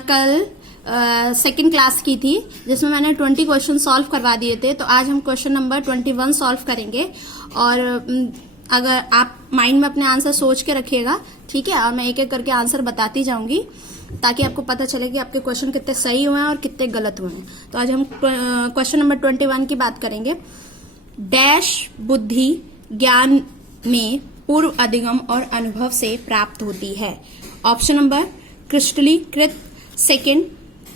कल second class की थी जिसमें मैंने 20 क्वेश्चन सॉल्व करवा दिए थे। तो आज हम क्वेश्चन नंबर 21 सॉल्व करेंगे और अगर आप माइंड में अपने आंसर सोच के रखिएगा, ठीक है। और मैं एक एक करके आंसर बताती जाऊंगी ताकि आपको पता चले कि आपके क्वेश्चन कितने सही हुए हैं और कितने गलत हुए हैं। तो आज हम क्वेश्चन नंबर 21 की बात करेंगे। डैश बुद्धि ज्ञान में पूर्व अधिगम और अनुभव से प्राप्त होती है। ऑप्शन नंबर क्रिस्टलीकृत, सेकंड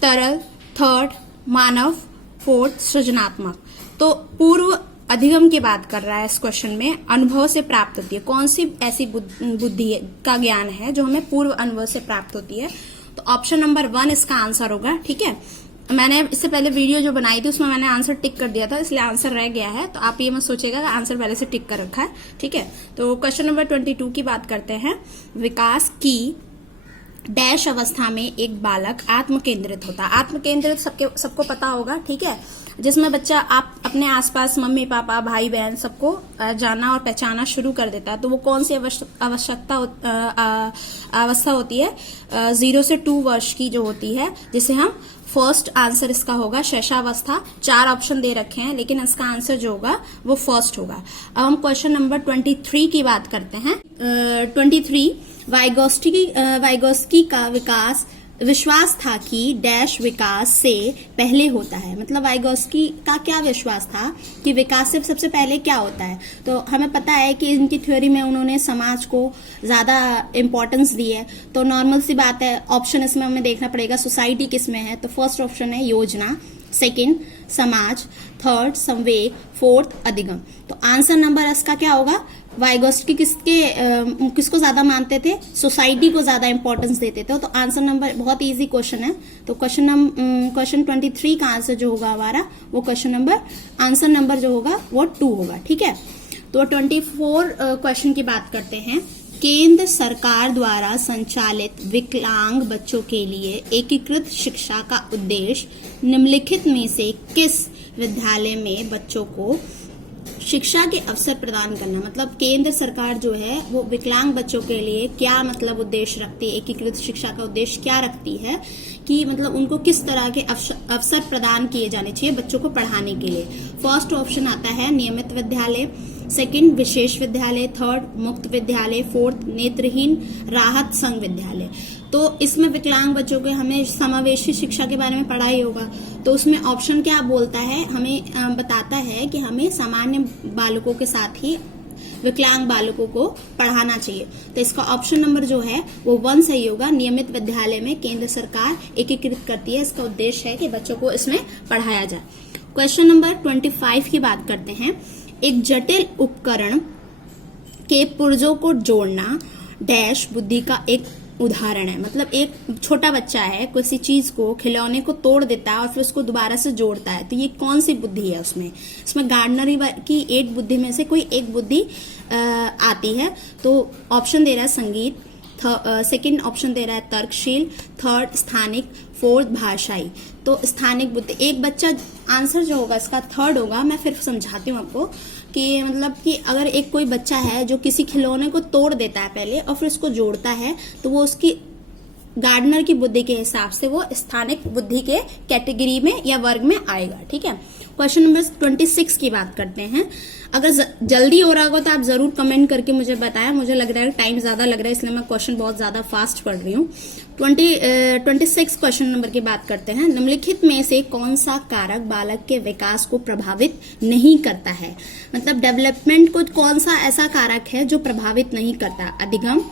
तरल, थर्ड मानव, फोर्थ सृजनात्मक। तो पूर्व अधिगम की बात कर रहा है इस क्वेश्चन में, अनुभव से प्राप्त होती है। कौन सी ऐसी बुद्धि का ज्ञान है जो हमें पूर्व अनुभव से प्राप्त होती है? तो ऑप्शन नंबर 1 इसका आंसर होगा, ठीक है। मैंने इससे पहले वीडियो जो बनाई थी उसमें मैंने आंसर टिक कर दिया था, इसलिए आंसर रह गया है। तो आप ये मत सोचेगा कि आंसर पहले से टिक कर रखा है, ठीक है। तो क्वेश्चन नंबर 22 की बात करते हैं। विकास की डैश अवस्था में एक बालक आत्म केंद्रित होता है। आत्म केंद्रित सबको पता होगा, ठीक है। जिसमें बच्चा आप अपने आसपास मम्मी पापा भाई बहन सबको जानना और पहचाना शुरू कर देता है। तो वो कौन सी अवस्था होती है? 0 से 2 वर्ष की जो होती है, जिसे हम फर्स्ट आंसर इसका होगा शैशवावस्था। 4 ऑप्शन दे रखे हैं लेकिन इसका आंसर जो होगा वो फर्स्ट होगा। अब हम क्वेश्चन नंबर 23 की बात करते हैं। 23 वाइगोस्की का विकास विश्वास था कि डैश विकास से पहले होता है। मतलब वाइगोस्की का क्या विश्वास था कि विकास से सबसे पहले क्या होता है? तो हमें पता है कि इनकी थ्योरी में उन्होंने समाज को ज्यादा इंपॉर्टेंस दी है। तो नॉर्मल सी बात है, ऑप्शन इसमें हमें देखना पड़ेगा सोसाइटी किसमें है। तो फर्स्ट ऑप्शन है योजना, सेकंड समाज, थर्ड संवेग, फोर्थ अधिगम। तो आंसर नंबर इसका क्या होगा? वाइगोस्की किसको ज्यादा मानते थे? सोसाइटी को ज्यादा इंपॉर्टेंस देते थे। तो आंसर नंबर बहुत इजी क्वेश्चन है। तो क्वेश्चन 23 का आंसर जो होगा हमारा वो आंसर नंबर जो होगा वो 2 होगा, ठीक है। तो 24 क्वेश्चन की बात करते हैं। केंद्र सरकार द्वारा संचालित विकलांग बच्चों के लिए एकीकृत शिक्षा का उद्देश्य निम्नलिखित में से किस विद्यालय में बच्चों को शिक्षा के अवसर प्रदान करना? मतलब केंद्र सरकार जो है वो विकलांग बच्चों के लिए क्या मतलब उद्देश्य रखती है, एकीकृत शिक्षा का उद्देश्य क्या रखती है कि मतलब उनको किस तरह के अवसर प्रदान किए जाने चाहिए बच्चों को पढ़ाने के लिए। फर्स्ट ऑप्शन आता है नियमित विद्यालय, सेकंड विशेष विद्यालय, थर्ड मुक्त विद्यालय, फोर्थ नेत्रहीन राहत संघ विद्यालय। तो इसमें विकलांग बच्चों के हमें समावेशी शिक्षा के बारे में पढ़ा ही होगा। तो उसमें ऑप्शन क्या बोलता है? हमें बताता है कि हमें सामान्य बालकों के साथ ही विकलांग बालकों को पढ़ाना चाहिए। तो इसका ऑप्शन नंबर जो है वो 1 सही होगा। नियमित विद्यालय में केंद्र सरकार एकीकृत करती है, इसका उद्देश्य है कि बच्चों को इसमें पढ़ाया जाए। क्वेश्चन नंबर 25 की बात करते हैं। एक जटिल उपकरण के पुर्जों को जोड़ना डैश बुद्धि का एक उदाहरण है। मतलब एक छोटा बच्चा है, किसी चीज को खिलौने को तोड़ देता है और फिर उसको दोबारा से जोड़ता है। तो ये कौन सी बुद्धि है? इसमें गार्डनर की 8 बुद्धि में से कोई एक बुद्धि आती है। तो ऑप्शन दे रहा है संगीत, सेकंड ऑप्शन दे रहा है तर्कशील, थर्ड स्थानिक, फोर्थ भाषाई। तो स्थानिक बुद्धि, एक बच्चा आंसर जो होगा इसका थर्ड होगा। मैं फिर समझाती हूँ आपको कि मतलब कि अगर एक कोई बच्चा है जो किसी खिलौने को तोड़ देता है पहले और फिर उसको जोड़ता है, तो वो उसकी गार्डनर की बुद्धि के हिसाब से वो स्थानिक बुद्धि के कैटेगरी में या वर्ग में आएगा, ठीक है। क्वेश्चन नंबर 26 की बात करते हैं। अगर जल्दी हो रहा होगा तो आप जरूर कमेंट करके मुझे बताएं। मुझे लग रहा है टाइम ज्यादा लग रहा है, इसलिए मैं क्वेश्चन बहुत ज्यादा फास्ट पढ़ रही हूँ। 26 क्वेश्चन नंबर की बात करते हैं। निम्नलिखित में से कौन सा कारक बालक के विकास को प्रभावित नहीं करता है? मतलब डेवलपमेंट को कौन सा ऐसा कारक है जो प्रभावित नहीं करता? अधिगम,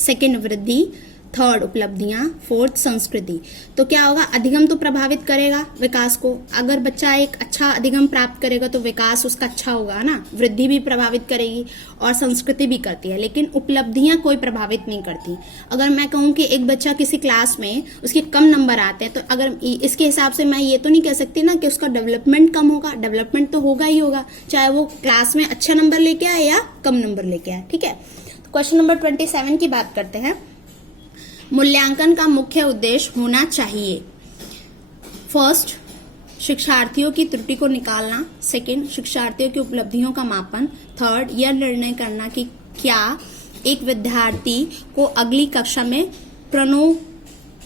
सेकंड वृद्धि, थर्ड उपलब्धियां, फोर्थ संस्कृति। तो क्या होगा? अधिगम तो प्रभावित करेगा विकास को। अगर बच्चा एक अच्छा अधिगम प्राप्त करेगा तो विकास उसका अच्छा होगा ना। वृद्धि भी प्रभावित करेगी और संस्कृति भी करती है, लेकिन उपलब्धियां कोई प्रभावित नहीं करती। अगर मैं कहूं कि एक बच्चा किसी क्लास में उसके कम नंबर आते हैं, तो अगर इसके हिसाब से मैं ये तो नहीं कह सकती ना कि उसका डेवलपमेंट कम होगा। डेवलपमेंट तो होगा ही होगा, चाहे वो क्लास में अच्छे नंबर लेके आए या कम नंबर लेके आए, ठीक है। क्वेश्चन नंबर 27 की बात करते हैं। मूल्यांकन का मुख्य उद्देश्य होना चाहिए। फर्स्ट शिक्षार्थियों की त्रुटि को निकालना। सेकंड, शिक्षार्थियों की उपलब्धियों का मापन। थर्ड, यह निर्णय करना कि क्या एक विद्यार्थी को अगली कक्षा में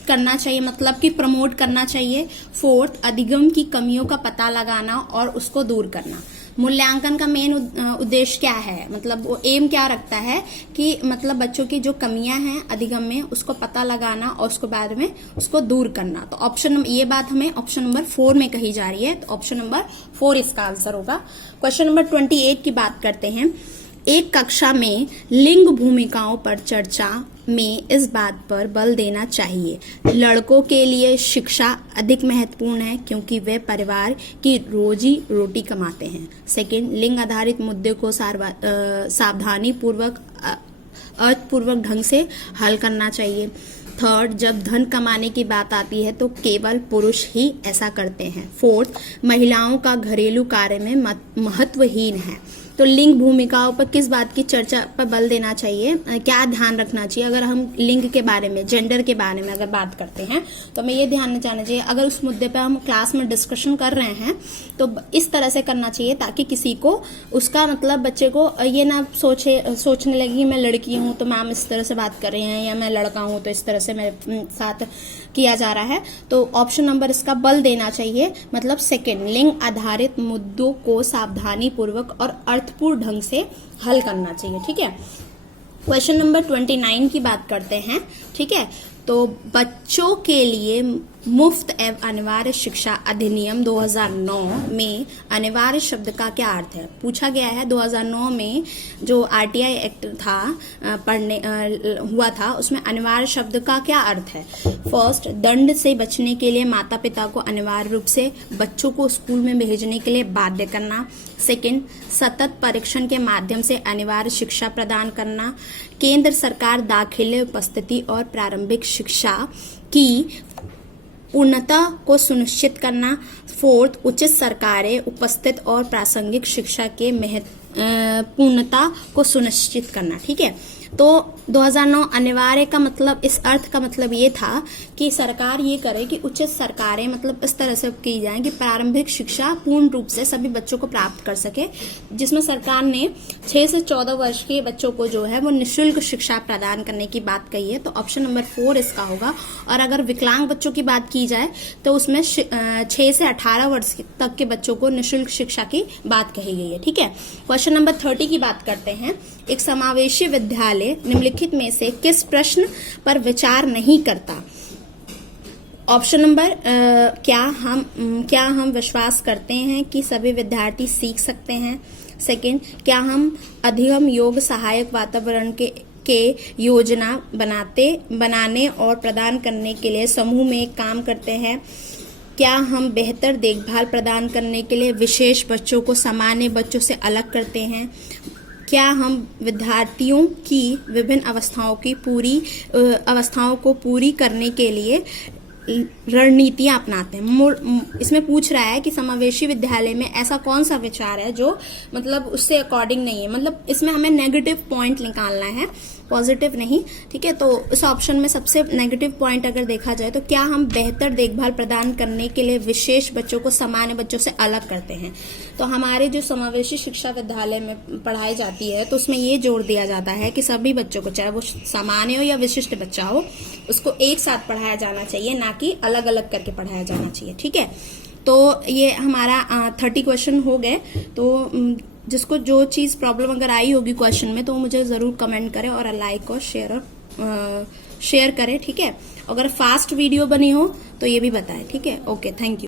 करना चाहिए, मतलब कि प्रमोट करना चाहिए। फोर्थ, अधिगम की कमियों का पता लगाना और उसको दूर करना। मूल्यांकन का मेन उद्देश्य क्या है, मतलब वो एम क्या रखता है कि मतलब बच्चों की जो कमियां हैं अधिगम में उसको पता लगाना और उसको बाद में उसको दूर करना। तो ऑप्शन, ये बात हमें ऑप्शन नंबर 4 में कही जा रही है, तो ऑप्शन नंबर 4 इसका आंसर होगा। क्वेश्चन नंबर 28 की बात करते हैं। एक कक्षा में लिंग भूमिकाओं पर चर्चा में इस बात पर बल देना चाहिए, लड़कों के लिए शिक्षा अधिक महत्वपूर्ण है क्योंकि वे परिवार की रोजी रोटी कमाते हैं। सेकंड, लिंग आधारित मुद्दे को सावधानी पूर्वक अर्थपूर्वक ढंग से हल करना चाहिए। थर्ड, जब धन कमाने की बात आती है तो केवल पुरुष ही ऐसा करते हैं। फोर्थ, महिलाओं का घरेलू कार्य में महत्वहीन है। तो लिंग भूमिकाओं पर किस बात की चर्चा पर बल देना चाहिए, क्या ध्यान रखना चाहिए। अगर हम लिंग के बारे में, जेंडर के बारे में अगर बात करते हैं तो हमें ये ध्यान रखना चाहिए, अगर उस मुद्दे पर हम क्लास में डिस्कशन कर रहे हैं तो इस तरह से करना चाहिए ताकि किसी को उसका मतलब बच्चे को ये ना सोचने लगी मैं लड़की हूँ तो मैम इस तरह से बात कर रही हैं, या मैं लड़का हूँ तो इस तरह से मेरे साथ किया जा रहा है। तो ऑप्शन नंबर इसका बल देना चाहिए, मतलब सेकंड, लिंग आधारित मुद्दों को सावधानी पूर्वक और अर्थपूर्ण ढंग से हल करना चाहिए। ठीक है, क्वेश्चन नंबर 29 की बात करते हैं। ठीक है, तो बच्चों के लिए मुफ्त एवं अनिवार्य शिक्षा अधिनियम 2009 में अनिवार्य शब्द का क्या अर्थ है, पूछा गया है। 2009 में जो आरटीआई एक्ट था हुआ था, उसमें अनिवार्य शब्द का क्या अर्थ है। फर्स्ट, दंड से बचने के लिए माता पिता को अनिवार्य रूप से बच्चों को स्कूल में भेजने के लिए बाध्य करना। सेकंड, सतत परीक्षण के माध्यम से अनिवार्य शिक्षा प्रदान करना। केंद्र सरकार दाखिले, उपस्थिति और प्रारंभिक शिक्षा की पूर्णता को सुनिश्चित करना। फोर्थ, उचित सरकारें उपस्थित और प्रासंगिक शिक्षा के पूर्णता को सुनिश्चित करना। ठीक है, तो 2009 अनिवार्य का मतलब, इस अर्थ का मतलब ये था कि सरकार ये करे कि उचित सरकारें मतलब इस तरह से की जाए कि प्रारंभिक शिक्षा पूर्ण रूप से सभी बच्चों को प्राप्त कर सके, जिसमें सरकार ने 6 से 14 वर्ष के बच्चों को जो है वो निःशुल्क शिक्षा प्रदान करने की बात कही है। तो ऑप्शन नंबर 4 इसका होगा। और अगर विकलांग बच्चों की बात की जाए तो उसमें 6 से 18 वर्ष तक के बच्चों को निःशुल्क शिक्षा की बात कही गई है। ठीक है, क्वेश्चन नंबर 30 की बात करते हैं। एक समावेशी विद्यालय निम्नलिखित में से किस प्रश्न पर विचार नहीं करता। ऑप्शन नंबर क्या हम विश्वास करते हैं कि सभी विद्यार्थी सीख सकते हैं। सेकंड, क्या हम अधिगम योग्य सहायक वातावरण के योजना बनाने और प्रदान करने के लिए समूह में काम करते हैं। क्या हम बेहतर देखभाल प्रदान करने के लिए विशेष बच्चों को सामान्य बच्चों से अलग करते हैं। क्या हम विद्यार्थियों की विभिन्न अवस्थाओं को पूरी करने के लिए रणनीतियां अपनाते हैं। इसमें पूछ रहा है कि समावेशी विद्यालय में ऐसा कौन सा विचार है जो मतलब उससे अकॉर्डिंग नहीं है, मतलब इसमें हमें नेगेटिव पॉइंट निकालना है, पॉजिटिव नहीं। ठीक है, तो इस ऑप्शन में सबसे नेगेटिव पॉइंट अगर देखा जाए तो क्या हम बेहतर देखभाल प्रदान करने के लिए विशेष बच्चों को सामान्य बच्चों से अलग करते हैं। तो हमारे जो समावेशी शिक्षा विद्यालय में पढ़ाई जाती है तो उसमें ये जोर दिया जाता है कि सभी बच्चों को, चाहे वो सामान्य हो या विशिष्ट बच्चा हो, उसको एक साथ पढ़ाया जाना चाहिए, ना कि अलग अलग करके पढ़ाया जाना चाहिए। ठीक है, तो ये हमारा 30 क्वेश्चन हो गए। तो जिसको जो चीज़ प्रॉब्लम अगर आई होगी क्वेश्चन में तो मुझे ज़रूर कमेंट करें और लाइक और शेयर करें। ठीक है, अगर फास्ट वीडियो बनी हो तो ये भी बताएं। ठीक है, ओके, थैंक यू।